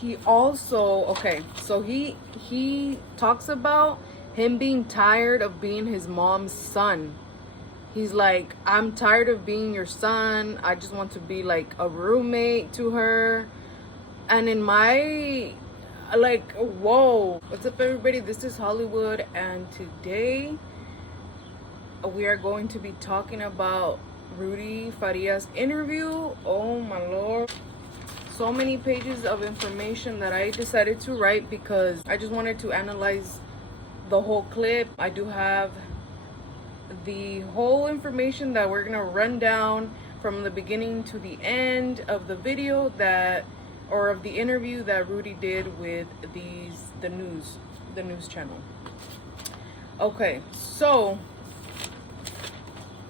he also, okay, so he talks about him being tired of being his mom's son. He's like, I'm tired of being your son. I just want to be like a roommate to her. And in my, like, whoa. What's up, everybody? This is Hollywood, and today we are going to be talking about Rudy Farias interview. Oh my lord. So many pages of information that I decided to write because I just wanted to analyze the whole clip. I do have the whole information that we're gonna run down from the beginning to the end of the video of the interview that Rudy did with the news channel. Okay, so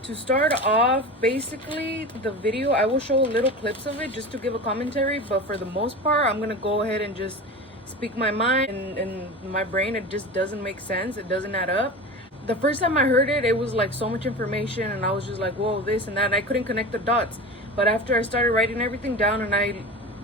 to start off, basically the video, I will show little clips of it just to give a commentary, but for the most part I'm gonna go ahead and just speak my mind, and in my brain it just doesn't make sense. It doesn't add up. The first time I heard it, it was like so much information and I was just like, whoa, this and that, and I couldn't connect the dots. But after I started writing everything down and I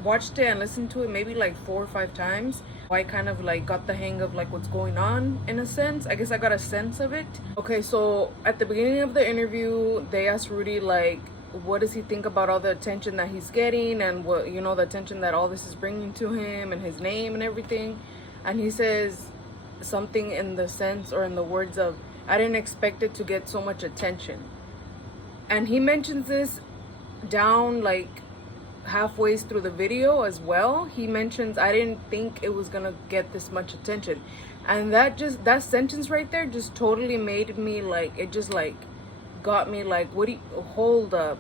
watched it and listened to it maybe like 4 or 5 times, I kind of like got the hang of like what's going on, in a sense. I guess I got a sense of it. Okay, so at the beginning of the interview, they asked Rudy like, what does he think about all the attention that he's getting, and what, you know, the attention that all this is bringing to him and his name and everything. And he says something in the sense, or in the words of, I didn't expect it to get so much attention. And he mentions this down like halfway through the video as well. He mentions, I didn't think it was gonna get this much attention. And that sentence right there just totally made me like, it just like got me like, what do you, hold up.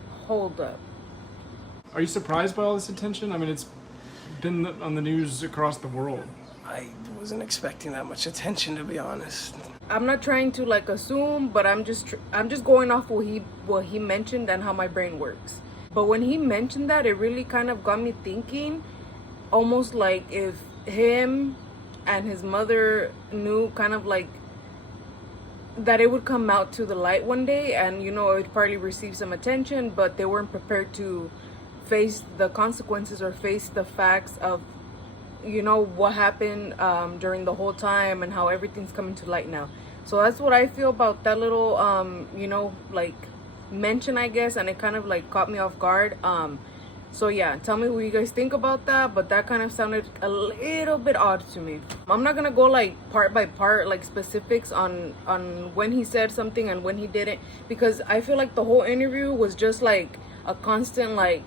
Are you surprised by all this attention? I mean, it's been on the news across the world. I wasn't expecting that much attention, to be honest. I'm not trying to like assume, but I'm just going off what he mentioned and how my brain works. But when he mentioned that, it really kind of got me thinking, almost like if him and his mother knew kind of like that it would come out to the light one day, and you know, it would probably receive some attention, but they weren't prepared to face the consequences or face the facts of, you know, what happened during the whole time and how everything's coming to light now. So that's what I feel about that little you know, like mention, I guess, and it kind of like caught me off guard. So yeah, tell me what you guys think about that, but that kind of sounded a little bit odd to me. I'm not gonna go like part by part, like specifics on when he said something and when he didn't, because I feel like the whole interview was just like a constant like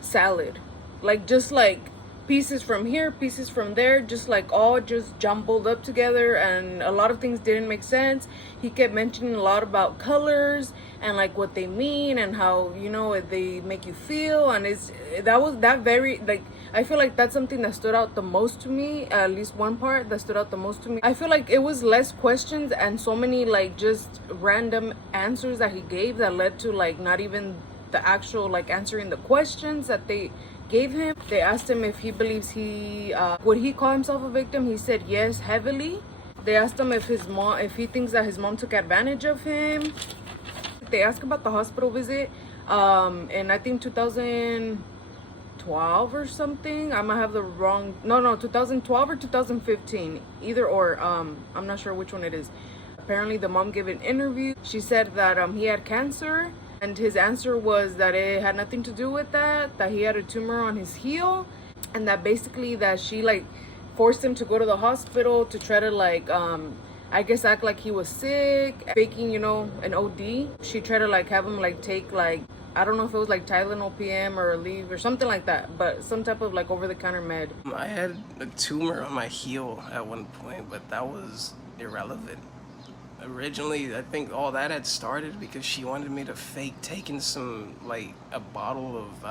salad, like just like pieces from here, pieces from there, just like all just jumbled up together, and a lot of things didn't make sense. He kept mentioning a lot about colors and like what they mean and how, you know, they make you feel, and that very like, I feel like that's something that stood out the most to me, at least one part that stood out the most to me. I feel like it was less questions and so many like just random answers that he gave that led to like not even the actual like answering the questions that they gave him. They asked him if he believes he would he call himself a victim. He said yes, heavily. They asked him if he thinks that his mom took advantage of him. They asked about the hospital visit in I think 2012 or something. I might have the wrong, no 2012 or 2015, either or. I'm not sure which one it is. Apparently the mom gave an interview. She said that he had cancer, and his answer was that it had nothing to do with that he had a tumor on his heel, and that basically that she like forced him to go to the hospital to try to like I guess act like he was sick, faking, you know, an OD. She tried to like have him like take like, I don't know if it was like Tylenol PM or Aleve or something like that, but some type of like over-the-counter med. I had a tumor on my heel at one point, but that was irrelevant. Originally, I think all that had started because she wanted me to fake taking some, like, a bottle of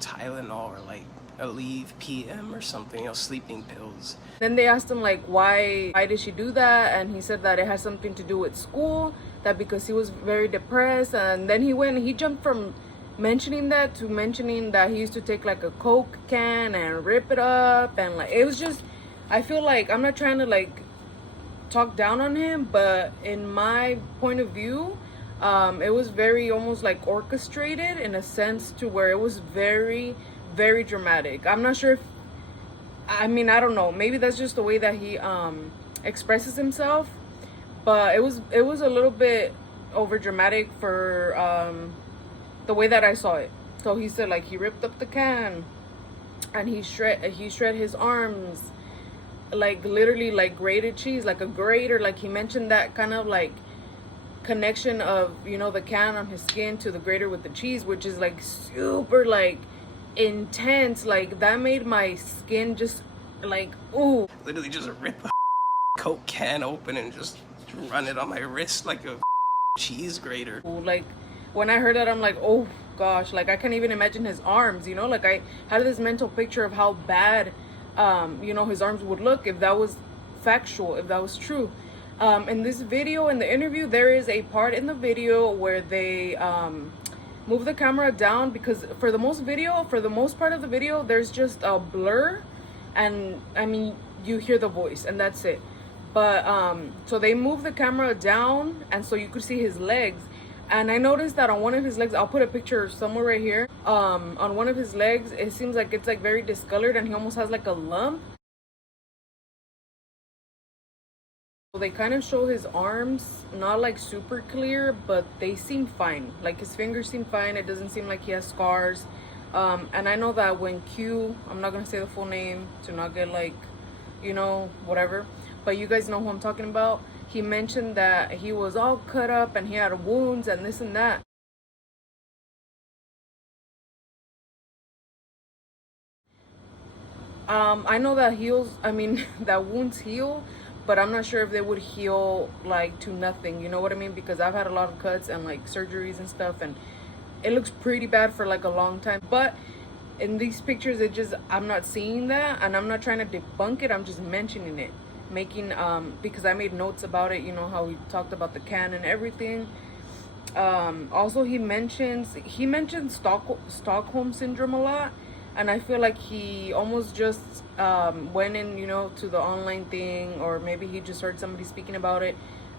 Tylenol or, like, Aleve PM or something, you know, sleeping pills. Then they asked him, like, why did she do that? And he said that it has something to do with school, that because he was very depressed. And then he jumped from mentioning that to mentioning that he used to take, like, a Coke can and rip it up. And, like, it was just, I feel like, I'm not trying to, like, talk down on him, but in my point of view, it was very almost like orchestrated in a sense to where it was very, very dramatic. I'm not sure if I mean, I don't know. Maybe that's just the way that he expresses himself. But it was a little bit over dramatic for the way that I saw it. So he said like he ripped up the can and he shred his arms like literally like grated cheese, like a grater. Like he mentioned that kind of like connection of, you know, the can on his skin to the grater with the cheese, which is like super like intense. Like that made my skin just like ooh. Literally just rip a Coke can open and just run it on my wrist like a cheese grater. Like when I heard that, I'm like, oh gosh, like I can't even imagine his arms, you know. Like I had this mental picture of how bad you know, his arms would look if that was factual, if that was true. In this video, in the interview, there is a part in the video where they move the camera down, because for the most part of the video, there's just a blur, and I mean, you hear the voice and that's it. But so they move the camera down, and so you could see his legs. And I noticed that on one of his legs, I'll put a picture somewhere right here. On one of his legs, it seems like it's like very discolored, and he almost has like a lump. So they kind of show his arms, not like super clear, but they seem fine. Like his fingers seem fine. It doesn't seem like he has scars. And I know that when I'm not gonna say the full name to not get like, you know, whatever, but you guys know who I'm talking about. He mentioned that he was all cut up and he had wounds and this and that. I know that that wounds heal, but I'm not sure if they would heal like to nothing, you know what I mean? Because I've had a lot of cuts and like surgeries and stuff, and it looks pretty bad for like a long time. But in these pictures, I'm not seeing that, and I'm not trying to debunk it, I'm just mentioning it. Because I made notes about it, you know, how we talked about the can and everything. Also he mentions Stockholm syndrome a lot, and I feel like he almost just went in, you know, to the online thing, or maybe he just heard somebody speaking about it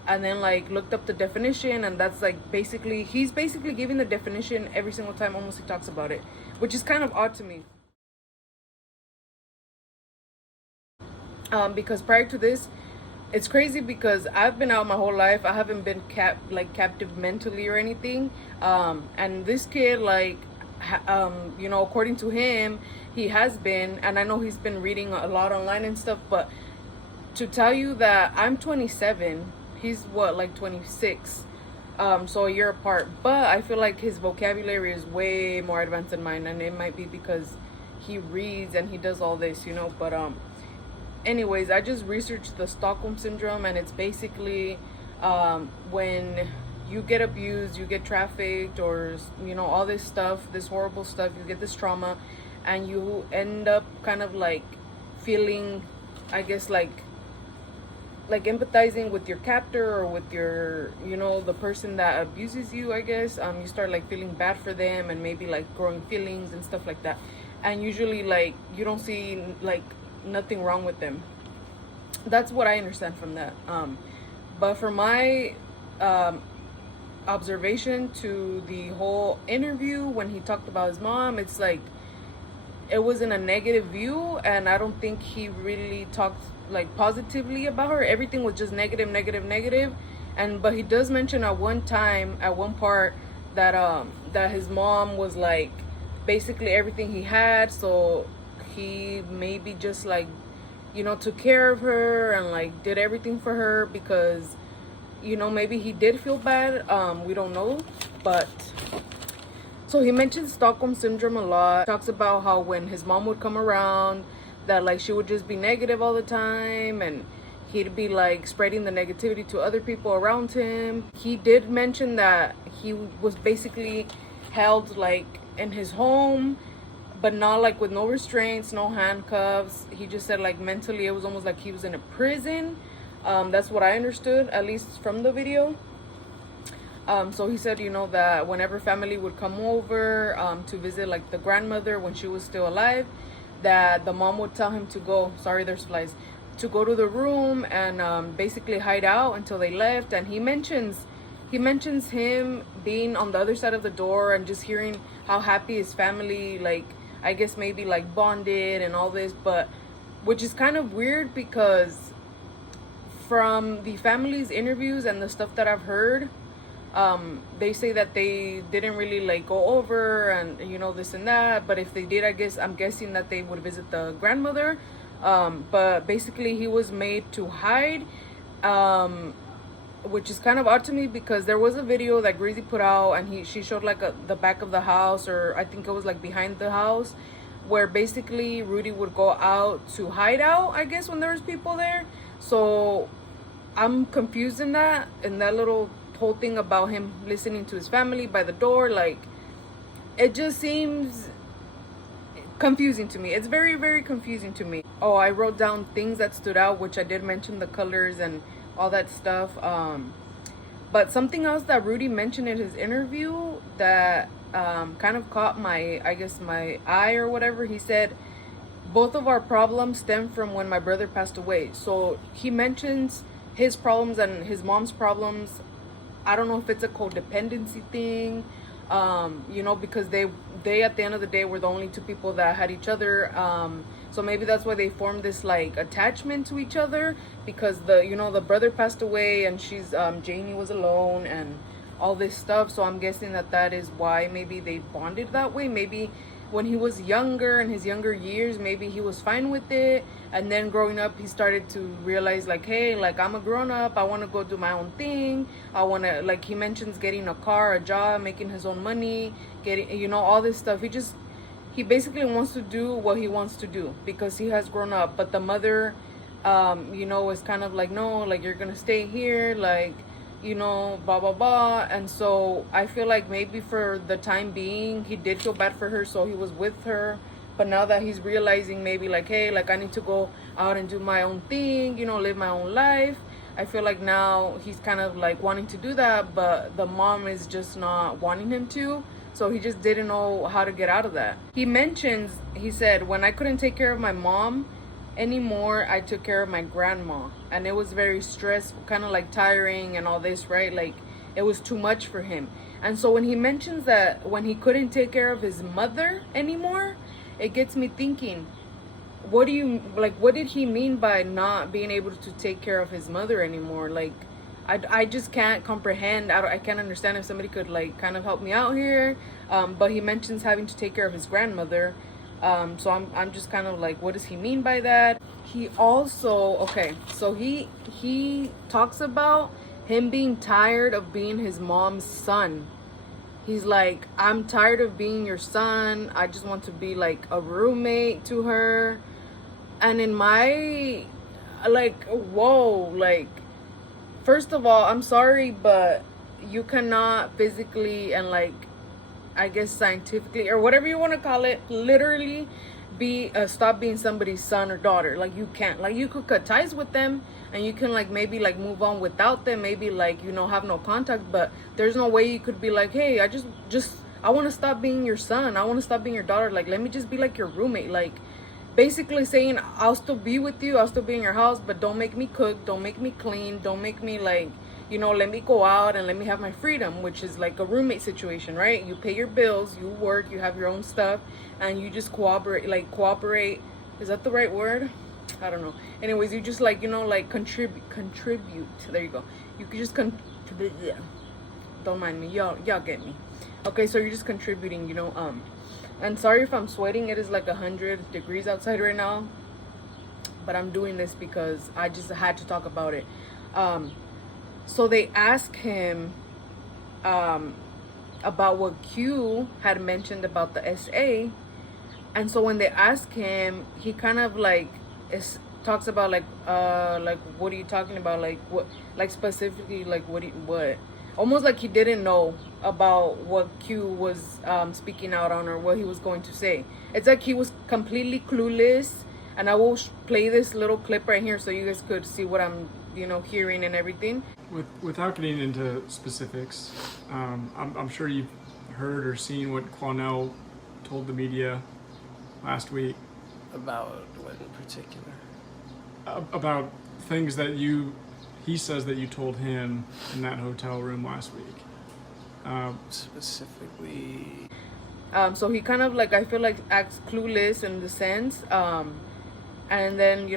and then like looked up the definition, and that's like he's basically giving the definition every single time almost he talks about it, which is kind of odd to me. Because prior to this, it's crazy because I've been out my whole life. I haven't been captive mentally or anything. And this kid, like, you know, according to him, he has been, and I know he's been reading a lot online and stuff, but to tell you that I'm 27, he's what, like 26, so a year apart, but I feel like his vocabulary is way more advanced than mine, and it might be because he reads and he does all this, you know. But anyways, I just researched the Stockholm syndrome, and it's basically when you get abused, you get trafficked, or, you know, all this stuff, this horrible stuff, you get this trauma, and you end up kind of like feeling, I guess, like empathizing with your captor, or with your, you know, the person that abuses you, I guess. You start like feeling bad for them, and maybe like growing feelings and stuff like that. And usually like you don't see like nothing wrong with them. That's what I understand from that. But for my observation to the whole interview, when he talked about his mom, it's like it was in a negative view, and I don't think he really talked like positively about her. Everything was just negative. And but he does mention at one part that that his mom was like basically everything he had, so he maybe just like, you know, took care of her and like did everything for her because, you know, maybe he did feel bad. We don't know. But so he mentions Stockholm syndrome a lot. Talks about how when his mom would come around, that like she would just be negative all the time, and he'd be like spreading the negativity to other people around him. He did mention that he was basically held like in his home, but not like with no restraints, no handcuffs. He just said like mentally it was almost like he was in a prison. That's what I understood, at least from the video. So he said, you know, that whenever family would come over to visit like the grandmother when she was still alive, that the mom would tell him to go, sorry there's flies, to go to the room and basically hide out until they left. And he mentions him being on the other side of the door and just hearing how happy his family, like, I guess maybe like bonded and all this. But which is kind of weird because from the family's interviews and the stuff that I've heard, they say that they didn't really like go over and this and that, but if they did, I'm guessing that they would visit the grandmother. But basically he was made to hide, which is kind of odd to me because there was a video that Greasy put out and she showed like the back of the house, or I think it was like behind the house, where basically Rudy would go out to hide out, I guess, when there was people there. So I'm confused in that little whole thing about him listening to his family by the door. Like, it just seems confusing to me. It's very, very confusing to me. Oh, I wrote down things that stood out, which I did mention the colors and all that stuff. But something else that Rudy mentioned in his interview that kind of caught my eye or whatever. He said both of our problems stem from when my brother passed away. So he mentions his problems and his mom's problems. I don't know if it's a codependency thing, because they at the end of the day were the only two people that had each other. So maybe that's why they formed this like attachment to each other, because the brother passed away and Janie was alone and all this stuff. So I'm guessing that is why maybe they bonded that way. Maybe when he was younger, in his younger years, maybe he was fine with it, and then growing up he started to realize like, hey, like, I'm a grown-up, I want to go do my own thing. I want to, like, he mentions getting a car, a job, making his own money, getting all this stuff. He basically wants to do what he wants to do because he has grown up. But the mother is kind of like, no, like, you're gonna stay here, like, blah blah blah. And so I feel like maybe for the time being he did feel bad for her, so he was with her. But now that he's realizing maybe like, hey, like, I need to go out and do my own thing, live my own life, I feel like now he's kind of like wanting to do that, but the mom is just not wanting him to. So he just didn't know how to get out of that. He said, when I couldn't take care of my mom anymore, I took care of my grandma, and it was very stressful, kind of like tiring and all this, right? Like, it was too much for him. And so when he mentions that when he couldn't take care of his mother anymore, it gets me thinking, what did he mean by not being able to take care of his mother anymore? Like, I just can't comprehend. I can't understand. If somebody could like kind of help me out here. But he mentions having to take care of his grandmother. So I'm just kind of like, what does he mean by that? He also, so he talks about him being tired of being his mom's son. He's like, I'm tired of being your son. I just want to be like a roommate to her. And in my, like, whoa, like, first of all, I'm sorry, but you cannot physically and, like, I guess scientifically, or whatever you want to call it, literally stop being somebody's son or daughter. Like, you can't. Like, you could cut ties with them and you can, like, maybe like move on without them, maybe like, have no contact, but there's no way you could be like, hey, I want to stop being your son, I want to stop being your daughter, like, let me just be like your roommate. Like, basically saying, I'll still be with you, I'll still be in your house, but don't make me cook, don't make me clean, don't make me like, let me go out and let me have my freedom, which is like a roommate situation, right? You pay your bills, you work, you have your own stuff, and you just cooperate. Is that the right word? I don't know. Anyways, you just like, like contribute. There you go. You could just contribute. Yeah. Don't mind me. Y'all get me. Okay, so you're just contributing, and sorry if I'm sweating. It is like 100 degrees outside right now, but I'm doing this because I just had to talk about it. So they asked him about what Q had mentioned about the SA, and so when they ask him, he kind of like talks about like what are you talking about, like what, like specifically, like what almost like he didn't know about what Q was speaking out on, or what he was going to say. It's like he was completely clueless. And I will play this little clip right here so you guys could see what I'm hearing and everything. Without getting into specifics, I'm sure you've heard or seen what Quanell told the media last week. About what in particular? About things that he says that you told him in that hotel room last week. Specifically. So he kind of like, I feel like acts clueless in the sense. And then,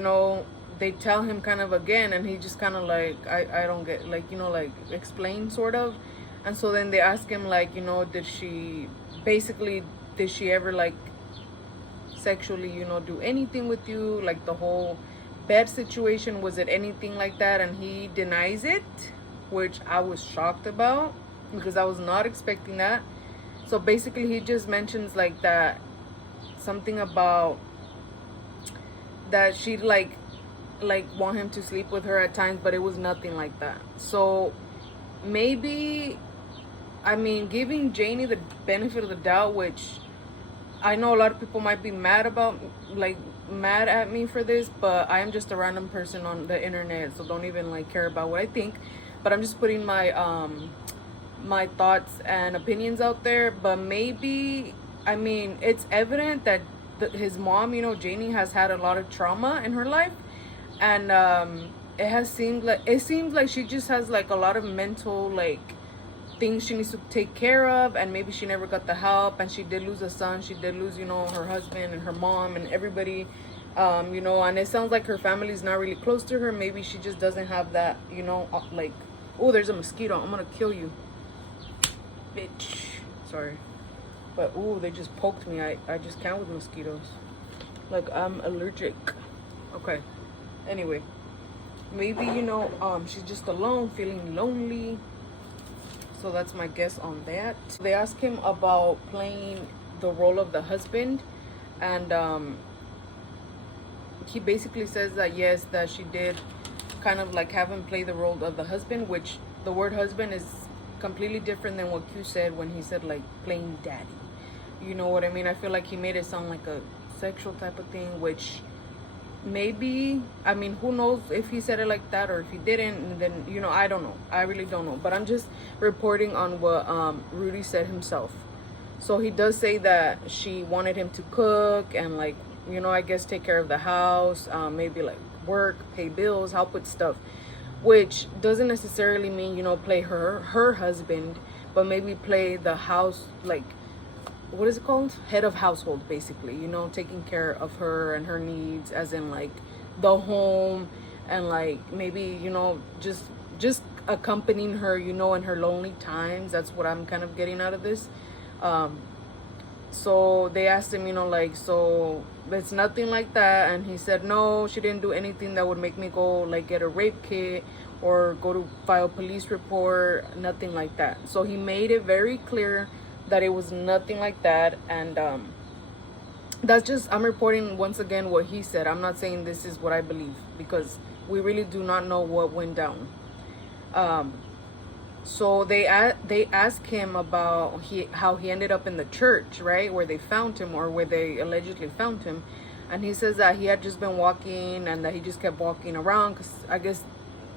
they tell him kind of again, and he just kind of like, I don't get, like, like explain sort of. And so then they ask him, like, did she ever like sexually, do anything with you, like the whole bed situation, was it anything like that? And he denies it, which I was shocked about because I was not expecting that. So basically he just mentions like that, something about that she'd like want him to sleep with her at times, but it was nothing like that. So maybe, I mean, giving Janie the benefit of the doubt, which I know a lot of people might be mad at me for this, but I am just a random person on the internet, so don't even like care about what I think. But I'm just putting my my thoughts and opinions out there. But maybe, I mean, it's evident that his mom, Janie, has had a lot of trauma in her life, and it seems like she just has like a lot of mental like things she needs to take care of, and maybe she never got the help, and she did lose a son, she did lose her husband and her mom and everybody, and it sounds like her family's not really close to her. Maybe she just doesn't have that, like, oh, there's a mosquito, I'm gonna kill you, bitch. Sorry, but oh, they just poked me. I just can't with mosquitoes, like I'm allergic. Okay, anyway, maybe she's just alone, feeling lonely. So that's my guess on that. They asked him about playing the role of the husband, and he basically says that yes, that she did kind of like have him play the role of the husband, which the word husband is completely different than what Q said when he said like playing daddy. You know what I mean? I feel like he made it sound like a sexual type of thing, which maybe, I mean, who knows if he said it like that or if he didn't, and then I don't know, I really don't know, but I'm just reporting on what Rudy said himself. So he does say that she wanted him to cook and like, I guess take care of the house, maybe like work, pay bills, help with stuff, which doesn't necessarily mean play her husband, but maybe play the house, like, what is it called? Head of household, basically, taking care of her and her needs, as in like the home, and like maybe, just accompanying her, in her lonely times. That's what I'm kind of getting out of this. So they asked him, like, so it's nothing like that. And he said, no, she didn't do anything that would make me go like get a rape kit or go to file a police report, nothing like that. So he made it very clear that it was nothing like that. And that's just, I'm reporting once again what he said. I'm not saying this is what I believe, because we really do not know what went down. So they asked him about how he ended up in the church, right, where they found him, or where they allegedly found him. And he says that he had just been walking, and that he just kept walking around, because I guess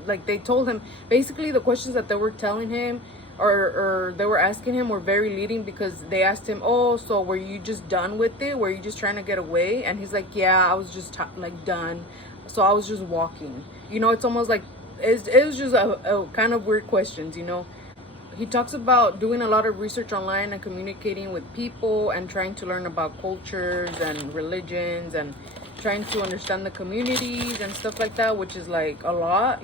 like they told him, basically the questions that they were telling him, or they were asking him, were very leading, because they asked him, oh, so were you just done with it? Were you just trying to get away? And he's like, yeah, I was just like done. So I was just walking. It's almost like, it was just a kind of weird questions, He talks about doing a lot of research online and communicating with people and trying to learn about cultures and religions and trying to understand the communities and stuff like that, which is like a lot,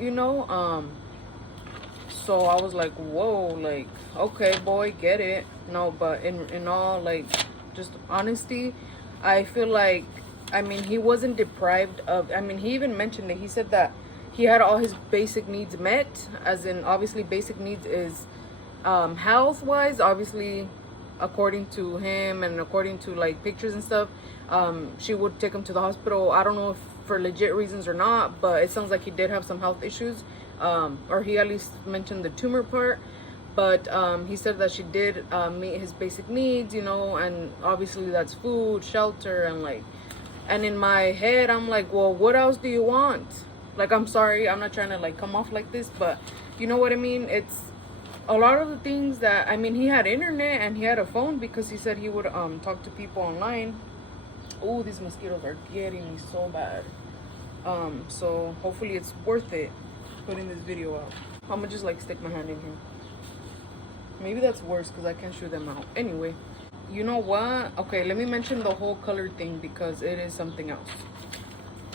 So I was like, whoa, like, okay, boy, get it. No, but in all, like, just honesty, I feel like, I mean, he wasn't deprived of, I mean, he even mentioned it. He said that he had all his basic needs met, as in, obviously, basic needs is health-wise, obviously, according to him and according to, like, pictures and stuff, she would take him to the hospital. I don't know if for legit reasons or not, but it sounds like he did have some health issues. Or he at least mentioned the tumor part, but he said that she did meet his basic needs, and obviously that's food, shelter, and like, and in my head I'm like, well, what else do you want? Like, I'm sorry, I'm not trying to like come off like this, but you know what I mean? It's a lot of the things that, I mean, he had internet and he had a phone, because he said he would talk to people online. Oh, these mosquitoes are getting me so bad. So hopefully it's worth it putting this video out. I'm gonna just like stick my hand in here. Maybe that's worse because I can't shoot them out. Anyway, you know what? Okay, let me mention the whole color thing, because it is something else.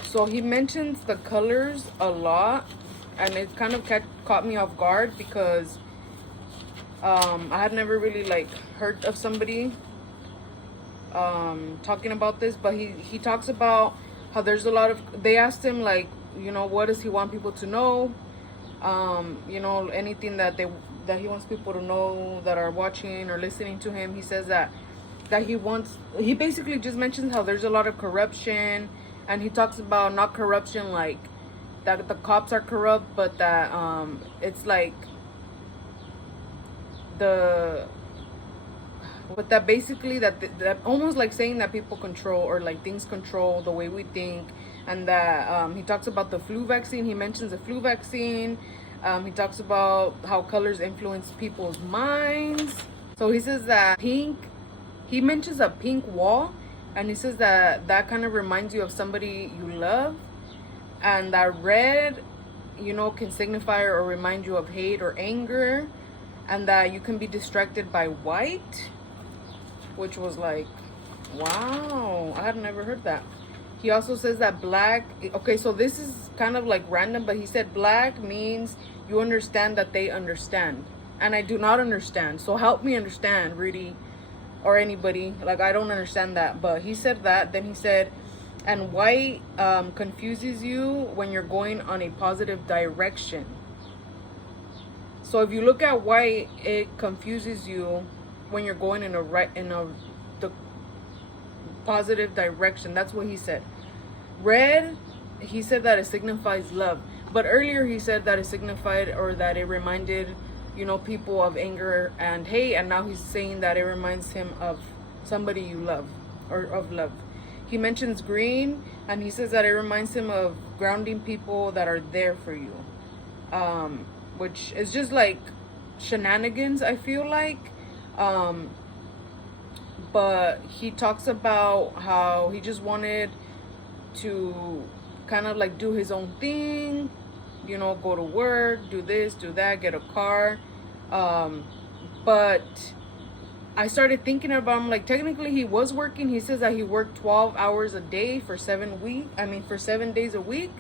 So he mentions the colors a lot, and it kind of caught me off guard because I had never really like heard of somebody talking about this, but he talks about how there's a lot of, they asked him like, you know, what does he want people to know, you know, anything that he wants people to know that are watching or listening to him. He says that he basically just mentions how there's a lot of corruption, and he talks about not corruption like that the cops are corrupt, but that it's like but that basically that almost like saying that people control, or like things control the way we think. And that he talks about the flu vaccine. He mentions the flu vaccine. He talks about how colors influence people's minds. So he says that he mentions a pink wall, and he says that kind of reminds you of somebody you love, and that red, you know, can signify or remind you of hate or anger, and that you can be distracted by white, which was like, wow, I had never heard that. He also says that black, okay, so this is kind of like random, but he said black means you understand that they understand, and I do not understand, so help me understand, Rudy, or anybody. Like, I don't understand that, but he said that. Then he said, and white confuses you when you're going on a positive direction. So if you look at white, it confuses you when you're going in the positive direction. That's what he said. Red, he said that it signifies love, but earlier he said that it signified, or that it reminded, you know, people of anger and hate, and now he's saying that it reminds him of somebody you love, or of love. He mentions green, and he says that it reminds him of grounding people that are there for you, which is just like shenanigans, I feel like. But he talks about how he just wanted to kind of like do his own thing, you know, go to work, do this, do that, get a car. But I started thinking about him, like, technically he was working. He says that he worked 12 hours a day for 7 days a week,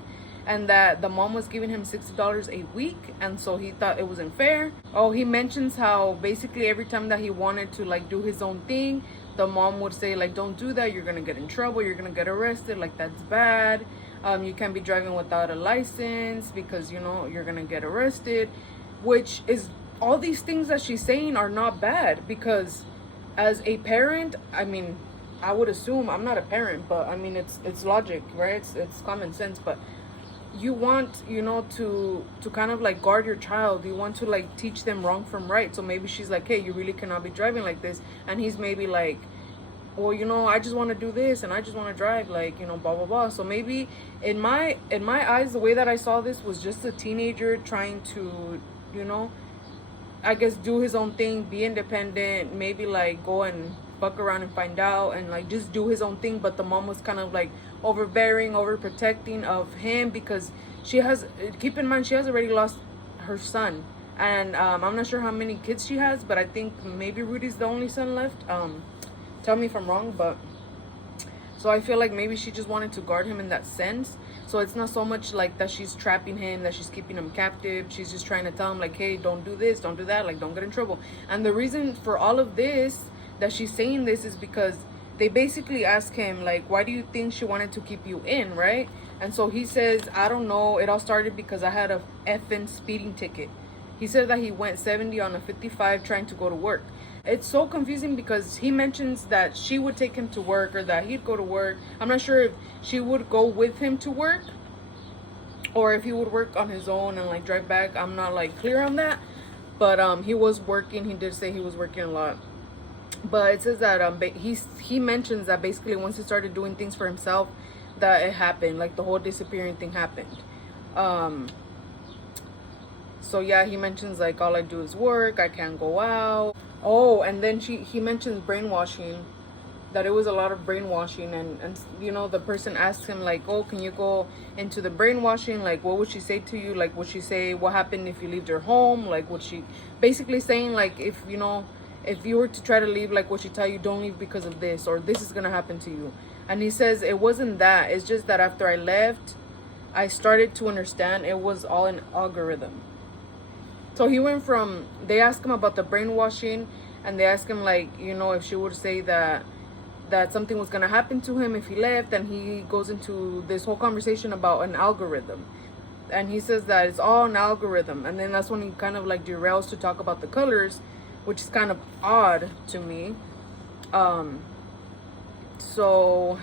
and that the mom was giving him $60 a week, and so he thought it wasn't fair. Oh, he mentions how basically every time that he wanted to like do his own thing, the mom would say like, don't do that, you're gonna get in trouble, you're gonna get arrested, like that's bad. You can't be driving without a license because, you know, you're gonna get arrested. Which is, all these things that she's saying are not bad, because as a parent, I mean, I would assume, I'm not a parent, but I mean, it's logic, right? It's common sense. But you want, you know, to kind of like guard your child. You want to like teach them wrong from right. So maybe she's like, hey, you really cannot be driving like this. And he's maybe like, well, you know, I just want to do this and I just want to drive, like, you know, blah blah blah. So maybe in my eyes, the way that I saw this was just a teenager trying to, you know, I guess do his own thing, be independent, maybe like go and fuck around and find out, and like just do his own thing. But the mom was kind of like overbearing, overprotecting of him, because she has, keep in mind, she has already lost her son. And I'm not sure how many kids she has, but I think maybe Rudy's the only son left. Tell me if I'm wrong, but so I feel like maybe she just wanted to guard him in that sense. So it's not so much like that she's trapping him, that she's keeping him captive. She's just trying to tell him like, hey, don't do this, don't do that, like don't get in trouble. And the reason for all of this, that she's saying this, is because they basically ask him like, why do you think she wanted to keep you in, right? And so he says, I don't know, it all started because I had a effing speeding ticket. He said that he went 70 on a 55 trying to go to work. It's so confusing because he mentions that she would take him to work, or that he'd go to work. I'm not sure if she would go with him to work, or if he would work on his own and like drive back. I'm not like clear on that, but he was working. He did say he was working a lot. But it says that he mentions that basically once he started doing things for himself, that it happened, like the whole disappearing thing happened. So yeah, he mentions like, all I do is work, I can't go out. Oh, and then he mentions brainwashing, that it was a lot of brainwashing, and you know, the person asked him like, oh, can you go into the brainwashing, like what would she say to you, like would she say what happened if you leave your home, like would she basically saying like, if you know, if you were to try to leave, like would she tell you don't leave because of this, or this is gonna happen to you. And he says it wasn't that. It's just that after I left, I started to understand it was all an algorithm. So he went from, they asked him about the brainwashing, and they asked him, like, you know, if she would say that something was going to happen to him if he left, and he goes into this whole conversation about an algorithm. And he says that it's all an algorithm. And then that's when he kind of like derails to talk about the colors, which is kind of odd to me. So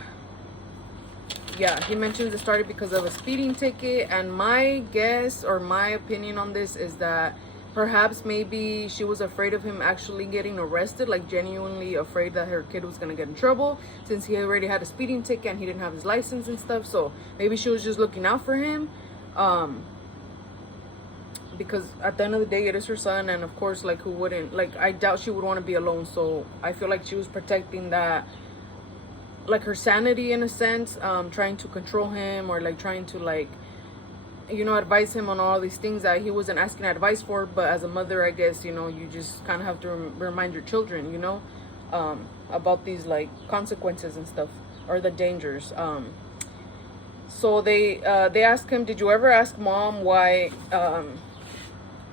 yeah, he mentions it started because of a speeding ticket. And my guess or my opinion on this is that perhaps maybe she was afraid of him actually getting arrested, like genuinely afraid that her kid was gonna get in trouble, since he already had a speeding ticket and he didn't have his license and stuff. So maybe she was just looking out for him, because at the end of the day, it is her son, and of course, like, who wouldn't? Like, I doubt she would want to be alone. So I feel like she was protecting that, like, her sanity in a sense, trying to control him, or like trying to, like, you know, advise him on all these things that he wasn't asking advice for. But as a mother, I guess, you know, you just kind of have to remind your children, you know, about these, like, consequences and stuff, or the dangers. So they asked him, did you ever ask mom why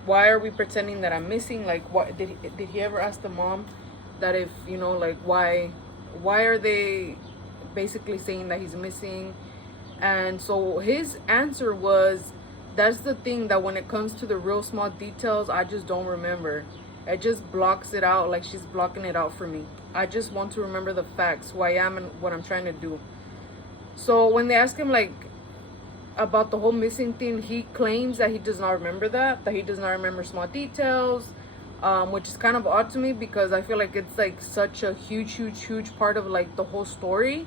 are we pretending that I'm missing? Like, what did he ever ask the mom that, if, you know, like, why are they basically saying that he's missing? And so his answer was, that's the thing, that when it comes to the real small details, I just don't remember. It just blocks it out, like she's blocking it out for me. I just want to remember the facts, who I am and what I'm trying to do. So when they ask him, like, about the whole missing thing, he claims that he does not remember that he does not remember small details, which is kind of odd to me, because I feel like it's like such a huge part of, like, the whole story.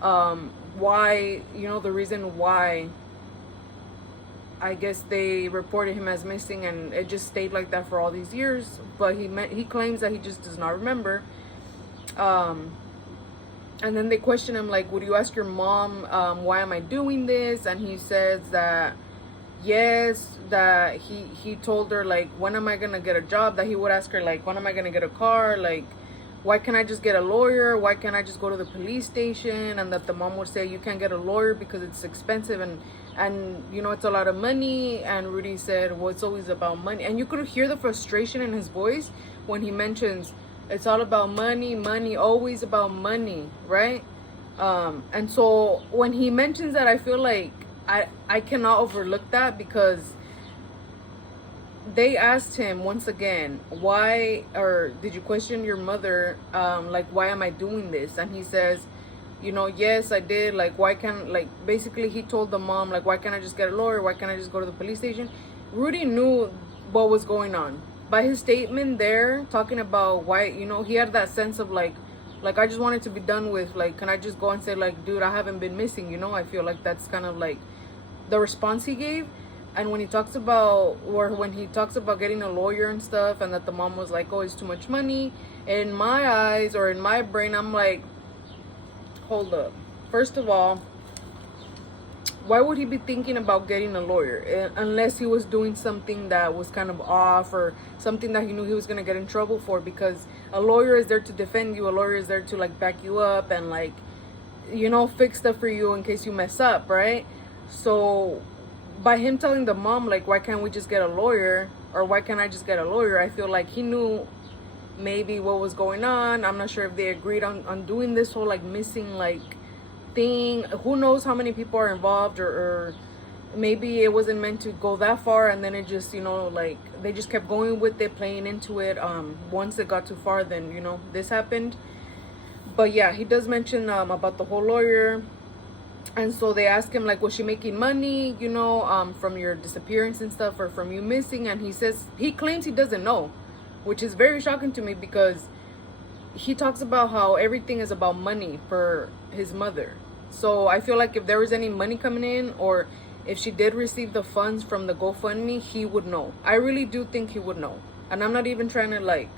Why, you know, the reason why I guess they reported him as missing, and it just stayed like that for all these years. But he claims that he just does not remember. And then they question him, like, would you ask your mom, why am I doing this? And he says that yes, that he told her, like, when am I gonna get a job? That he would ask her, like, when am I gonna get a car? Like, why can't I just get a lawyer? Why can't I just go to the police station? And that the mom would say, you can't get a lawyer because it's expensive, and you know, it's a lot of money. And Rudy said, well, it's always about money. And you could hear the frustration in his voice when he mentions it's all about money, always about money, right? And so when he mentions that, I feel like I cannot overlook that, because they asked him once again, why, or did you question your mother, like, why am I doing this? And he says, you know, yes, I did. Like, why can't, like, basically he told the mom, like, why can't I just get a lawyer? Why can't I just go to the police station? Rudy knew what was going on by his statement there, talking about why, you know, he had that sense of, like, I just wanted to be done with, like, can I just go and say, like, dude, I haven't been missing, you know? I feel like that's kind of like the response he gave. And when he talks about, getting a lawyer and stuff, and that the mom was like, oh, it's too much money, in my eyes, or in my brain, I'm like, hold up. First of all, why would he be thinking about getting a lawyer? Unless he was doing something that was kind of off, or something that he knew he was going to get in trouble for, because a lawyer is there to defend you. A lawyer is there to, like, back you up and, like, you know, fix stuff for you in case you mess up, right? So by him telling the mom, like, why can't we just get a lawyer, or why can't I just get a lawyer, I feel like he knew maybe what was going on. I'm not sure if they agreed on doing this whole, like, missing, like, thing. Who knows how many people are involved, or maybe it wasn't meant to go that far, and then it just, you know, like, they just kept going with it, playing into it. Once it got too far, then, you know, this happened. But yeah, he does mention about the whole lawyer. And so they ask him, like, was she making money, you know, from your disappearance and stuff, or from you missing? And he claims he doesn't know, which is very shocking to me, because he talks about how everything is about money for his mother. So I feel like if there was any money coming in, or if she did receive the funds from the GoFundMe, he would know. I really do think he would know. And I'm not even trying to, like,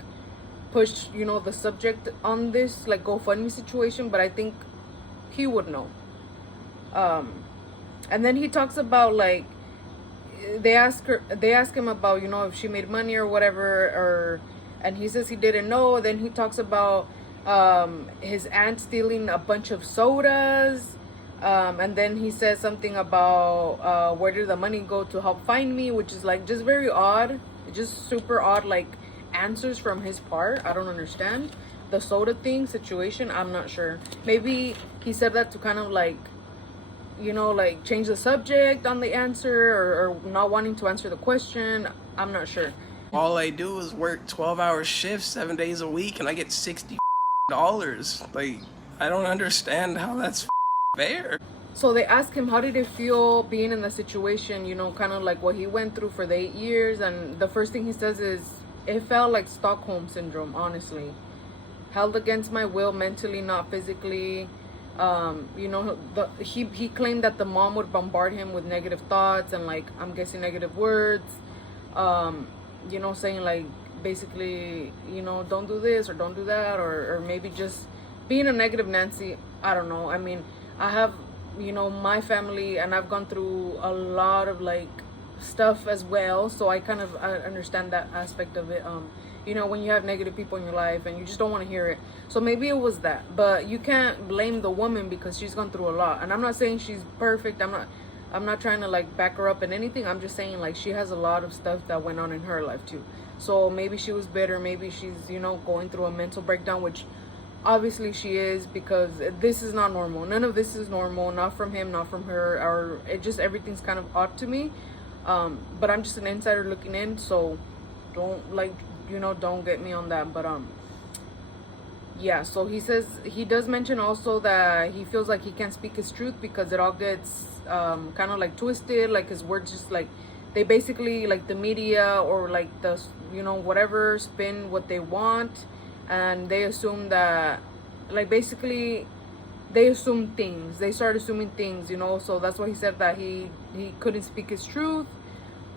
push, you know, the subject on this, like, GoFundMe situation, but I think he would know. And then he talks about, like, they ask him about, you know, if she made money or whatever, and he says he didn't know. Then he talks about his aunt stealing a bunch of sodas. And then he says something about where did the money go to help find me, which is like just very odd, just super odd, like answers from his part. I don't understand the soda thing situation. I'm not sure. Maybe he said that to kind of like, like change the subject on the answer, or not wanting to answer the question. I'm not sure. All I do is work 12-hour shifts 7 days a week, and I get $60. Like, I don't understand how that's fair. So they asked him how did it feel being in the situation, kind of like what he went through for the 8 years. And the first thing he says is, it felt like Stockholm syndrome, honestly. Held against my will, mentally, not physically. He claimed that the mom would bombard him with negative thoughts and, like, I'm guessing negative words. Saying like basically, don't do this or don't do that, or maybe just being a negative Nancy. I don't know. I mean, I have, my family, and I've gone through a lot of like stuff as well, so I understand that aspect of it. When you have negative people in your life and you just don't want to hear it. So maybe it was that, but you can't blame the woman because she's gone through a lot. And I'm not saying she's perfect. I'm not trying to like back her up in anything. I'm just saying like she has a lot of stuff that went on in her life too. So maybe she was bitter. Maybe she's, going through a mental breakdown, which obviously she is, because this is not normal. None of this is normal. Not from him, not from her, or it just, everything's kind of odd to me. But I'm just an insider looking in. So don't get me on that. But, yeah, so he says, he does mention also that he feels like he can't speak his truth because it all gets kind of like twisted, like his words just like, they basically, like the media or like the, whatever, spin what they want, and they assume that, like, basically they assume things, they start assuming things, so that's why he said that he couldn't speak his truth,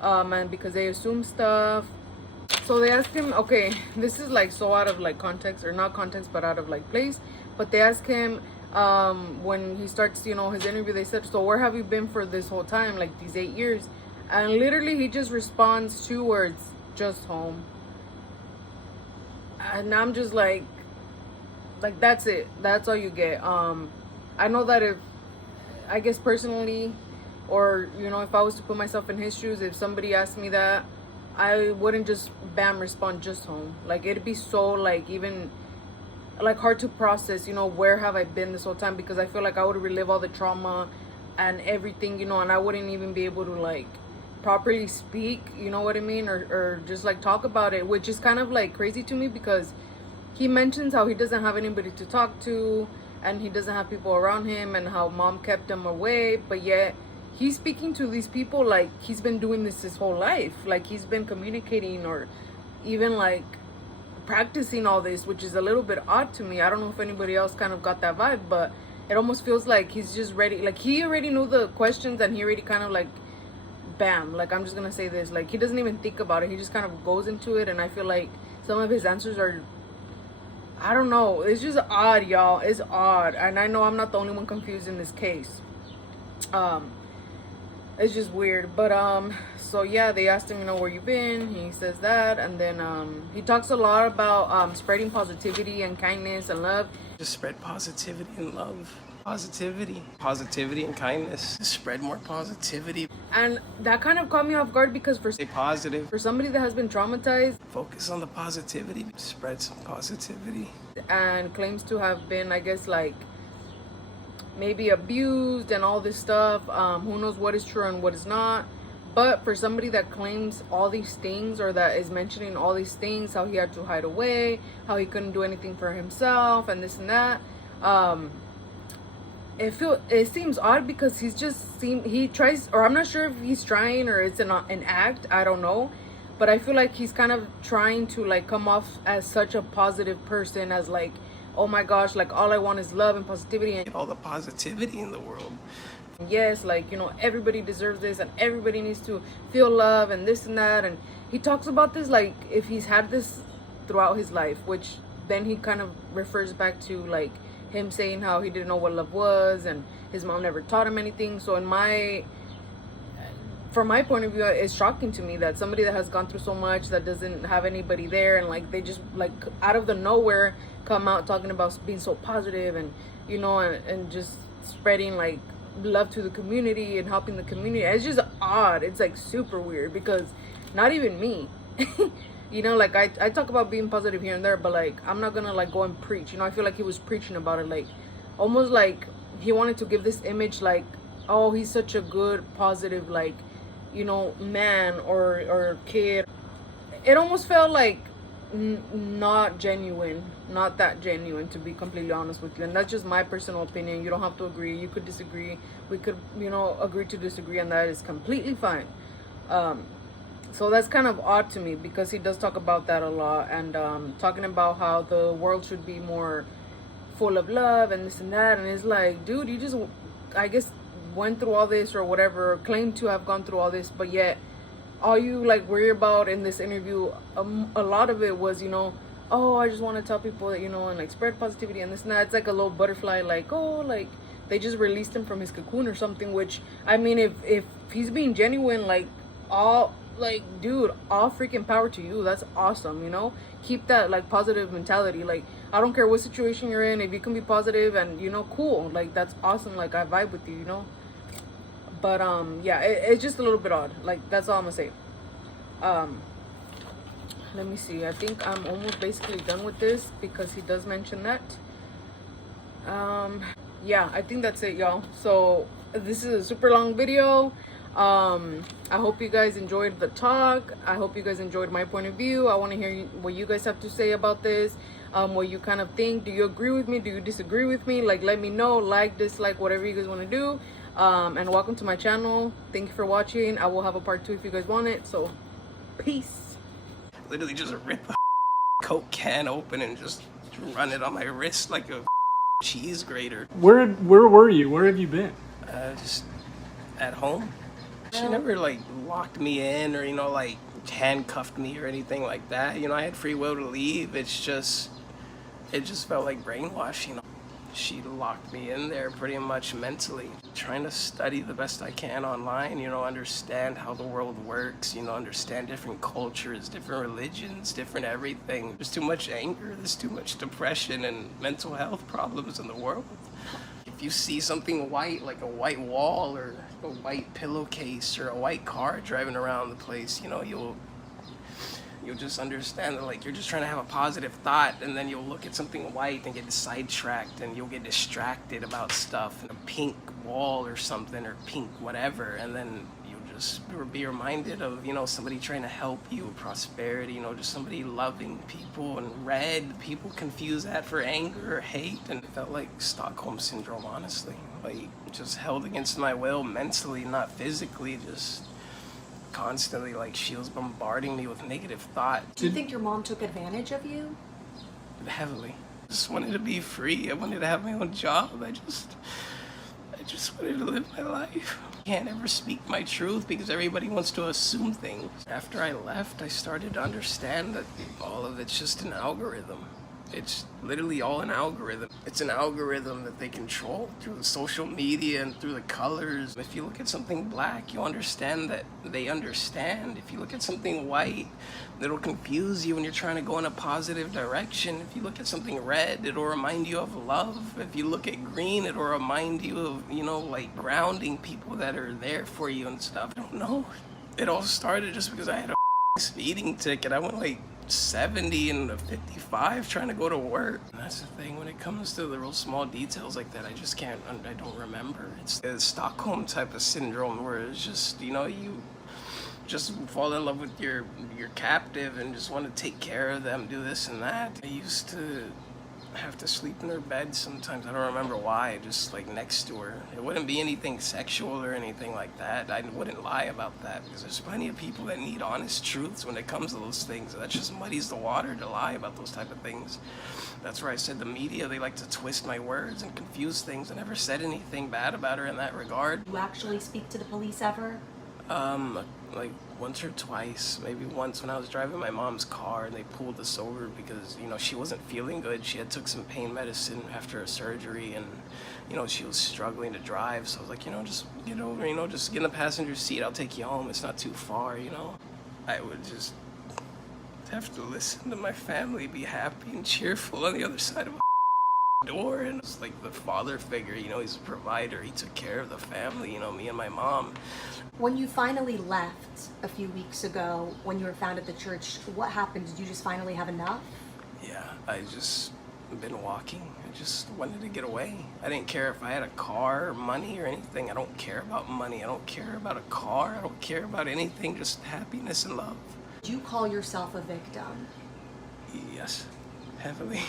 and because they assume stuff. So they asked him, okay, this is like so out of like context, or not context, but out of like place. But they asked him when he starts, his interview, they said, so where have you been for this whole time, like these 8 years? And literally he just responds 2 words, just home. And I'm just like that's it. That's all you get. I know that if, I guess personally, or, if I was to put myself in his shoes, if somebody asked me that, I wouldn't just bam respond just home. Like, it'd be so like even like hard to process, where have I been this whole time, because I feel like I would relive all the trauma and everything, and I wouldn't even be able to like properly speak, you know what I mean, or just like talk about it, which is kind of like crazy to me, because he mentions how he doesn't have anybody to talk to and he doesn't have people around him, and how mom kept him away, but yet he's speaking to these people like he's been doing this his whole life, like he's been communicating or even like practicing all this, which is a little bit odd to me. I don't know if anybody else kind of got that vibe, but it almost feels like he's just ready, like he already knew the questions and he already kind of like bam, like I'm just gonna say this, like he doesn't even think about it, he just kind of goes into it. And I feel like some of his answers are, I don't know, it's just odd, y'all. It's odd, and I know I'm not the only one confused in this case. It's just weird. But so yeah, they asked him, where you been, he says that, and then he talks a lot about spreading positivity and kindness and love. Just spread positivity and love. Positivity and kindness. Just spread more positivity. And that kind of caught me off guard, because Stay positive. for somebody that has been traumatized, Focus on the positivity. Spread some positivity. and claims to have been, I guess, like maybe abused and all this stuff, who knows what is true and what is not. But for somebody that claims all these things, or that is mentioning all these things, how he had to hide away, how he couldn't do anything for himself, and this and that, it seems odd, because he tries, or I'm not sure if he's trying or it's an act, I don't know, but I feel like he's kind of trying to like come off as such a positive person, as like, oh my gosh, like all I want is love and positivity, and All the positivity in the world. yes, like, everybody deserves this and everybody needs to feel love and this and that. And he talks about this like if he's had this throughout his life, which then he kind of refers back to like him saying how he didn't know what love was and his mom never taught him anything. So from my point of view, it's shocking to me that somebody that has gone through so much, that doesn't have anybody there, and like they just like out of the nowhere come out talking about being so positive, and you know, and just spreading like love to the community and helping the community. It's just odd. It's like super weird, because not even me you know, like I talk about being positive here and there, but like I'm not gonna like go and preach, you know. I feel like he was preaching about it, like almost like he wanted to give this image like, oh, he's such a good, positive, like, you know, man or kid. It almost felt like not genuine, not that genuine, to be completely honest with you. And that's just my personal opinion. You don't have to agree. You could disagree. We could, you know, agree to disagree, and that is completely fine. So that's kind of odd to me, because he does talk about that a lot, and talking about how the world should be more full of love and this and that. And it's like, dude, you just, I guess, went through all this or whatever, or claim to have gone through all this, but yet all you like worry about in this interview, a lot of it was, you know, oh, I just want to tell people that, you know, and like spread positivity and this and that. It's like a little butterfly, like, oh, like they just released him from his cocoon or something. Which, I mean, if he's being genuine, like, all, like, dude, all freaking power to you. That's awesome, you know. Keep that like positive mentality. Like, I don't care what situation you're in, if you can be positive and, you know, cool, like that's awesome. Like, I vibe with you, you know. But yeah, it's just a little bit odd. Like, that's all I'm gonna say. Let me see. I think I'm almost basically done with this, because he does mention that. Yeah, I think that's it, y'all. So this is a super long video. I hope you guys enjoyed the talk. I hope you guys enjoyed my point of view. I want to hear what you guys have to say about this. What you kind of think. Do you agree with me? Do you disagree with me? Like, let me know. Like, dislike, whatever you guys want to do. And welcome to my channel. Thank you for watching. I will have a part 2 if you guys want it. So peace. Literally just rip a Coke can open and just run it on my wrist like a cheese grater. Where were you? Where have you been? Just at home. She never like locked me in, or, you know, like handcuffed me or anything like that. You know, I had free will to leave. It just felt like brainwashing. She locked me in there pretty much mentally. Trying to study the best I can online, you know, understand how the world works, you know, understand different cultures, different religions, different everything. There's too much anger, there's too much depression and mental health problems in the world. If you see something white, like a white wall or a white pillowcase or a white car driving around the place, you know, you'll just understand that, like, you're just trying to have a positive thought, and then you'll look at something white and get sidetracked, and you'll get distracted about stuff, and a pink wall or something, or pink whatever, and then you'll just be reminded of, you know, somebody trying to help you, prosperity, you know, just somebody loving people. And red, people confuse that for anger or hate, and it felt like Stockholm Syndrome, honestly. Like, just held against my will mentally, not physically, just constantly, like, she was bombarding me with negative thought. Do you think your mom took advantage of you? Heavily. I just wanted to be free. I wanted to have my own job. I just wanted to live my life. I can't ever speak my truth because everybody wants to assume things. After I left, I started to understand that all of it's just an algorithm. It's literally all an algorithm. It's an algorithm that they control through the social media and through the colors. If you look at something black, you understand that they understand. If you look at something white, it'll confuse you when you're trying to go in a positive direction. If you look at something red, it'll remind you of love. If you look at green, it'll remind you of, you know, like grounding people that are there for you and stuff. I don't know. It all started just because I had a speeding ticket. I went like 70 and a 55 trying to go to work. And that's the thing, when it comes to the real small details like that, I just can't, I don't remember. It's a Stockholm type of syndrome where it's just, you know, you just fall in love with your captive and just want to take care of them, do this and that. I used to have to sleep in their bed sometimes. I don't remember why, just like next to her. It wouldn't be anything sexual or anything like that. I wouldn't lie about that, because there's plenty of people that need honest truths when it comes to those things. That just muddies the water to lie about those type of things. That's where I said the media, they like to twist my words and confuse things. I never said anything bad about her in that regard. You actually speak to the police ever? Like once or twice. Maybe once when I was driving my mom's car and they pulled us over because, you know, she wasn't feeling good. She had took some pain medicine after a surgery and, you know, she was struggling to drive. So I was like, you know, just get over, you know, just get in the passenger seat. I'll take you home. It's not too far, you know. I would just have to listen to my family be happy and cheerful on the other side of a door. And it's like the father figure, you know, he's a provider. He took care of the family, you know, me and my mom. When you finally left a few weeks ago, when you were found at the church, what happened? Did you just finally have enough? Yeah, I just been walking. I just wanted to get away. I didn't care if I had a car or money or anything. I don't care about money. I don't care about a car. I don't care about anything, just happiness and love. Do you call yourself a victim? Yes, heavily.